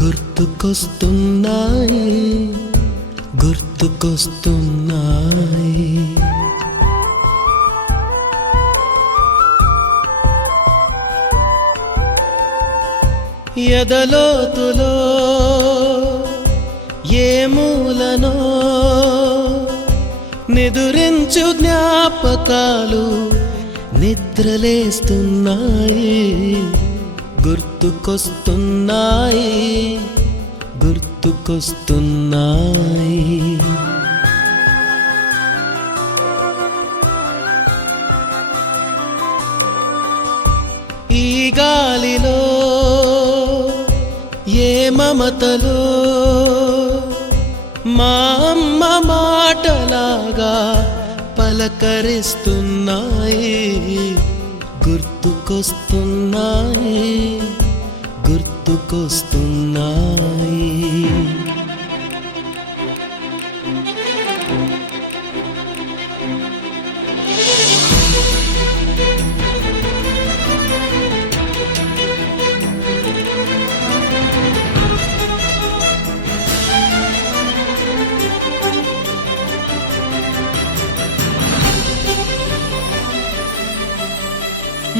గుర్తుకొస్తున్నాయి గుర్తుకొస్తున్నాయి. ఎదలోతులో ఏ మూలనో నిదురించు జ్ఞాపకాలు నిద్రలేస్తున్నాయి. గుర్తుకొస్తున్నాయి గుర్తుకొస్తున్నాయి. ఈ గాలిలో ఏ మమతలో మా అమ్మ మాటలాగా పలకరిస్తున్నాయి. గుర్తుకొస్తున్నాయి గుర్తుకొస్తున్నాయి.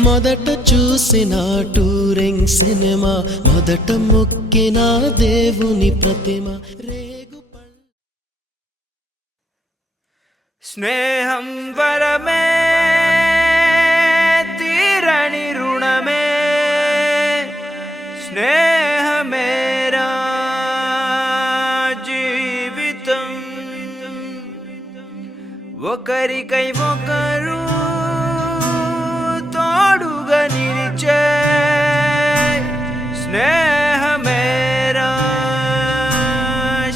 మొదట చూసిన టూరింగ్ సినిమా, మొదట మొక్కిన దేవుని ప్రతిమ. స్నేహం వరమే తీరని రుణమే, స్నేహమేరా జీవితం. ఒకరికై ఒకరు తోడుగా నిలిచే స్నేహమేరా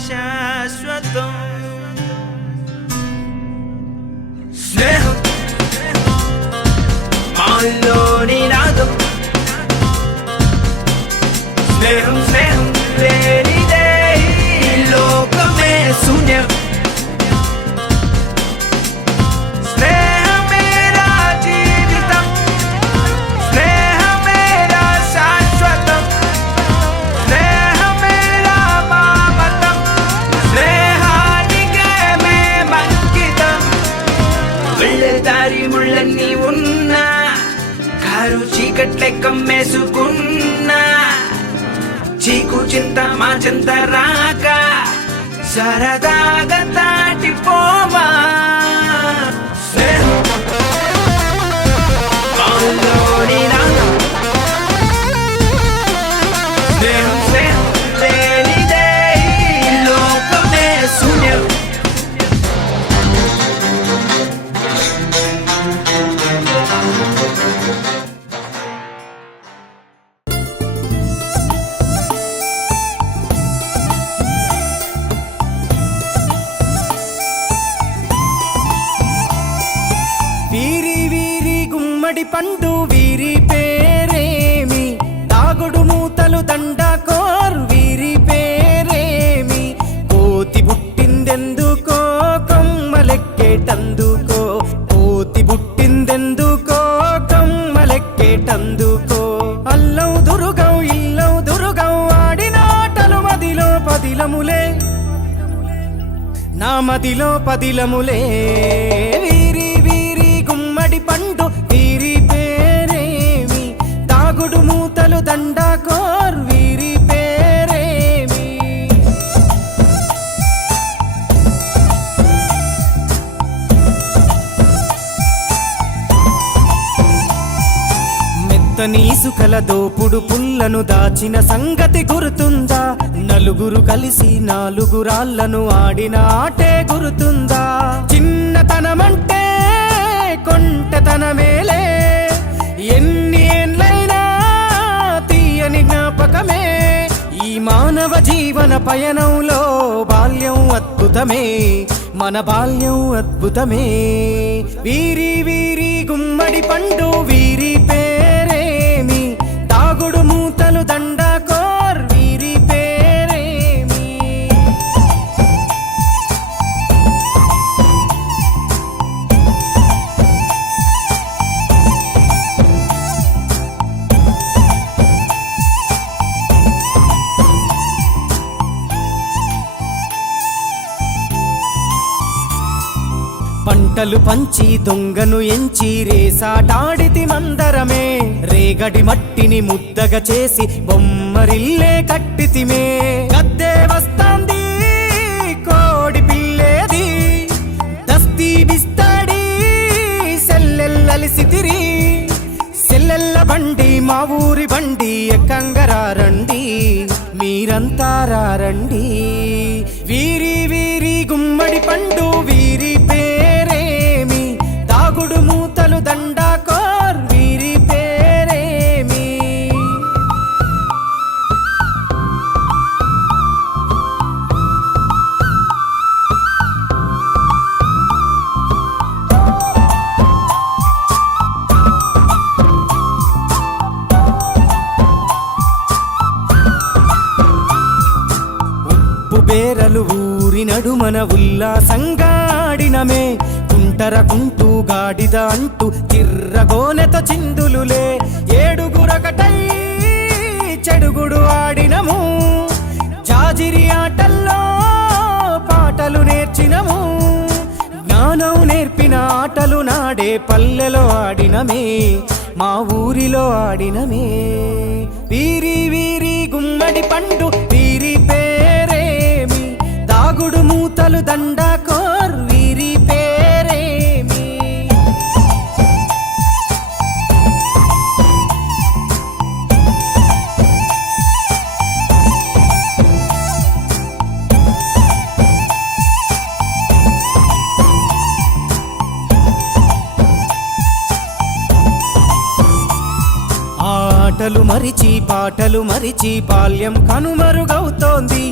శాశ్వతం. స్నేహం మాలోని నాదం, స్నేహం స్నేహం లేనిదే ఈ లోకమే శూన్యం. స్నేహమేరా జీవితం, స్నేహమేరా శాశ్వతం, స్నేహమేరా మమతం, స్నేహానికే మేమంకితం. వెళ్ళేదారి ముళ్ళన్నీ ఉన్నా, కారు చీకట్లే కమ్మేసుకున్నా, చీకు చింత మా చింత రాక సరదాగా దాటిపోవా. స్నేహం మాలోని నాదం, స్నేహం స్నేహం లేనిదే ఈ లోకమే శూన్యం. వీరి వీరి గుమ్మడి పండు వీరి పేరేమి, తాగుడు మూతలు దండకోర్ వీరి పేరేమి. కోతి పుట్టిందెందుకో కొమ్మలెక్కేటందుకో, కోతి పుట్టిందెందుకో కొమ్మలెక్కేటందుకో. అల్లం దురుగం ఇల్లం దురుగం ఆడిన ఆటలు మదిలో పదిలములే, నా మదిలో పదిలములే. వీరి వీరి గుమ్మడి పండు వీరి పేరేమి, తాగుడు మూతలు దండకోర్ వీరి పేరేమి. మెత్తని ఇసుకల దోపుడు పుల్లను దాచిన సంగతి గుర్తుందా, నలుగురు కలిసి నాలుగురాళ్లను ఆడిన ఆటే గుర్తుందా. చిన్నతనమంటే కొంటతనమేలే, ఎన్ని ఏండ్లైనా తీయని జ్ఞాపకమే. ఈ మానవ జీవన పయనంలో బాల్యం అద్భుతమే, మన బాల్యం అద్భుతమే. వీరి వీరి గుమ్మడి పండు వీరి పేరేమి, తాగుడు మూతలు దండకోర్ వీరి పేరేమి. పాటలు పంచి దొంగను ఎంచి రేసాటాడితి మందరమే రేగడి మట్టిని ముద్దగా చేసి బొమ్మరిల్లే కట్టితిమే గద్దే వస్తాంది కోడి పిల్లేది దస్తీ బిస్తాడి సెల్లెల్లలిసితిరి సెల్లెల్ల బండి మా ఊరి బండి ఎక్కంగరారండి మీరంతా రారండి వీరి వీరి గుమ్మడి పండు వీరి పేరేమి దాగుడు మూతలు దండాకోర్ వీరి పేరేమి బేరలు ఊరి నడుమన ఉల్లాసంగాడినమే కుంటర కుంటూ గాడిద అంటూ తిర్రగోనెత చిందులులే ఏడుగురకటై చెడుగుడు ఆడినము జాజిరి ఆటల్లో పాటలు నేర్చినము జ్ఞానం నేర్పిన ఆటలు నాడే పల్లెలో ఆడినమే మా ఊరిలో ఆడినమే వీరి వీరి గుమ్మడి పండు వీరి పేరేమి దాగుడు మూతలు దండాకోర్ వీరి పేరేమి ఆటలు మరిచి పాటలు మరిచి బాల్యం కనుమరుగవుతోంది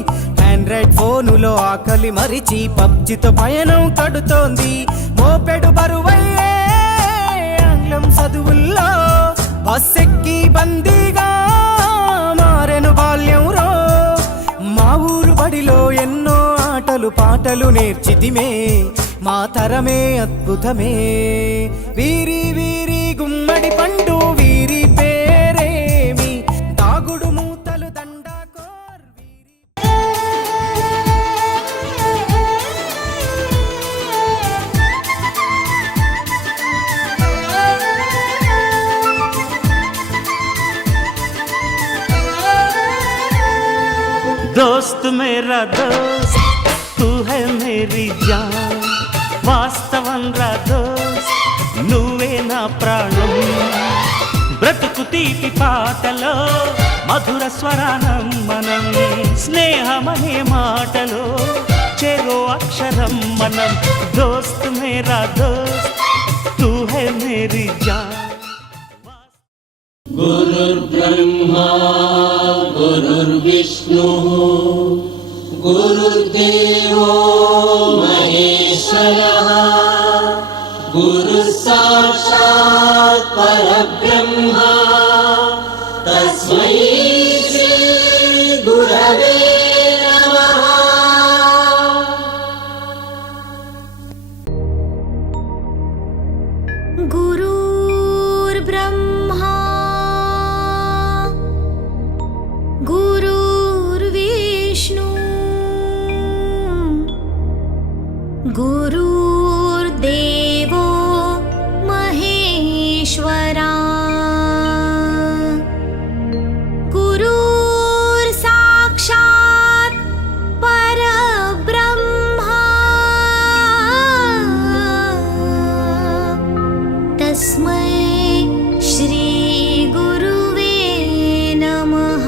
ఆండ్రాయిడ్ ఫోనులో ఆకలి మరిచి పబ్జితో పయనం కడుతోంది మోపెడు బరువయ్యే ఆంగ్లం చదువుల్లో బస్సెక్కి బందీగా మారెను బాల్యం రో మా ఊరు బడిలో ఎన్నో ఆటలు పాటలు నేర్చితిమే మా తరమే అద్భుతమే వీరి వీరి గుమ్మడి పండు వీరి పేరేమి దాగుడు మూతలు దండాకోర్ వీరి दोस्त मेरा दोस्त तू है मेरी जान వాస్తవం రా దోస్త్ నువ్వే నా ప్రాణం బ్రతుకు తీపి పాటలో మధుర స్వరానం మనం స్నేహమనే మాటలో చెరో అక్షరం మనం దోస్త్ మేరా దోస్త్ తూ హై మేరీ జాన్ गुरुर्ब्रह्मा गुरुर्विष्णुः गुरुर्देवो महेश्वरः गुरुः साक्षात् परब्रह्मा तस्मै श्री गुरवे नमः गुरुर्ब्रह्मा गुरुर्विष्णु गुरुर्देवो महेश्वरा गुरुर्साक्षात् परब्रह्मा तस्मै श्री गुरुवे नमः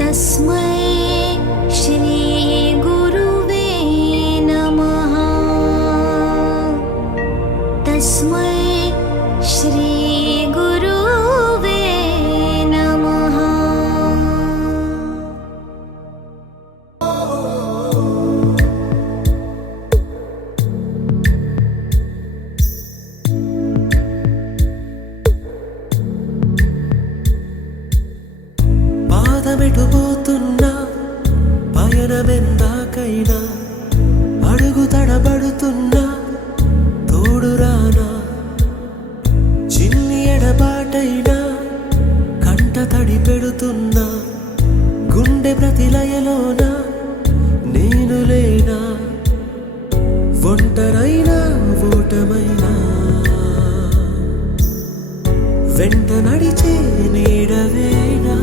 तस्मै श्री गुरुवे नमः तस्मै श्री गुरुवे नमः పాదమెటుపోతున్నా పయనమెందాకైనా అడుగు తడబడుతున్నా తోడురానా చిన్ని ఎడబాటైనా కంట తడి పెడుతున్నా గుండె ప్రతిలయలోన నేను లేనా ఒంటరైనా ఓటమైనా వెంట నడిచే నీడవేనా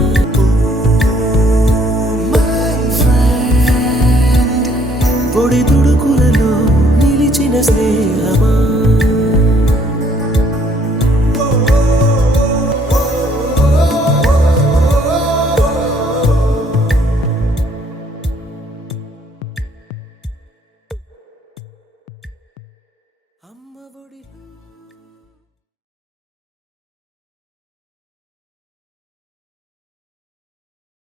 పొడి తుడుకులలో నిలిచిన స్నేహమా